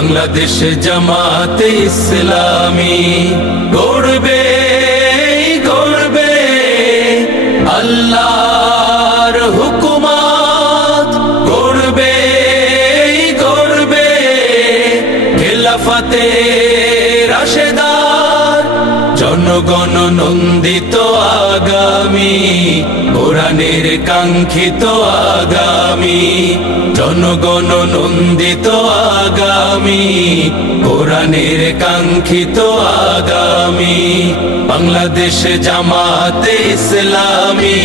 বাংলাদেশ জামাতে ইসলামী গড়বে গড়বে আল্লাহর হুকুমত, গড়বে গড়বে খেলাফতে রাশেদার, জনগণ নন্দিত আগামী, কোরআনের কাঙ্ক্ষিত আগামী, জনগণ নন্দিত আগামী, কোরআনের কাঙ্ক্ষিত আগামী। বাংলাদেশ জামাতে ইসলামী,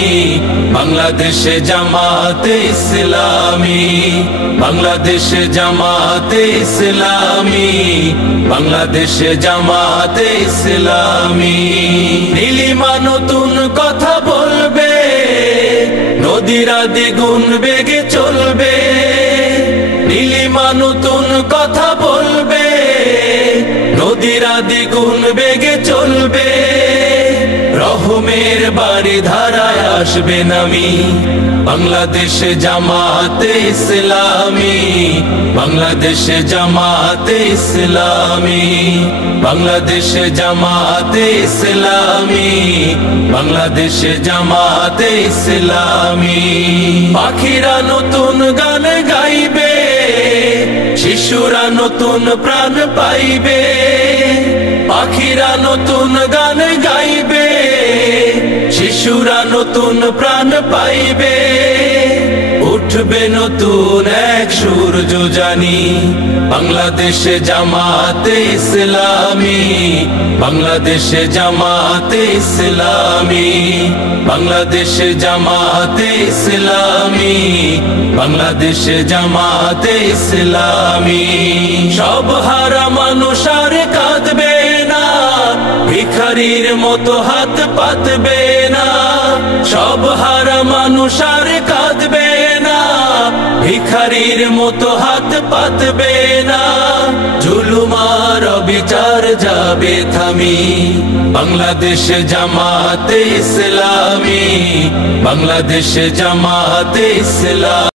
বাংলাদেশ জামাতে ইসলামী, বাংলাদেশ জামাতে ইসলামী, বাংলাদেশ জামাতে ইসলামী। নীলিমা নতুন কথা বলবে, নদীরা দ্বিগুণ বেগে চলবে। নীলিমা নতুন কথা বলবে, নদীরা দ্বিগুণ বেগে চলবে। রহমের বাড়ি ধারায় আসবে নামি, বাংলাদেশ জামাতে ইসলামী, বাংলাদেশ জামাতে ইসলামী, বাংলাদেশ জামাতে ইসলামী, বাংলাদেশ জামাতে ইসলামী। পাখিরা নতুন গান গাইবে, শিশুরা নতুন প্রাণ পাইবে। পাখিরা নতুন গান গাইবে, শিশুরা নতুন প্রাণ পাইবে। উঠবে নতুন এক সূর্য জানি, বাংলাদেশ জামাতে ইসলামী, বাংলাদেশ জামাতে ইসলামী, বাংলাদেশ জামাতে ইসলামী, বাংলাদেশ জামাতে ইসলামী। সব হারা মানুষ আর কাঁদবে না, ভিখারির মতো হাত পাতবে না। সব হারা মানুষ আর কাঁদবে না, ভিখারির মতো হাত পাতবে না। জুলুমার বিচার যাবে থামি, বাংলাদেশ জামাতে ইসলামী, বাংলাদেশ জামাতে ইসলামী।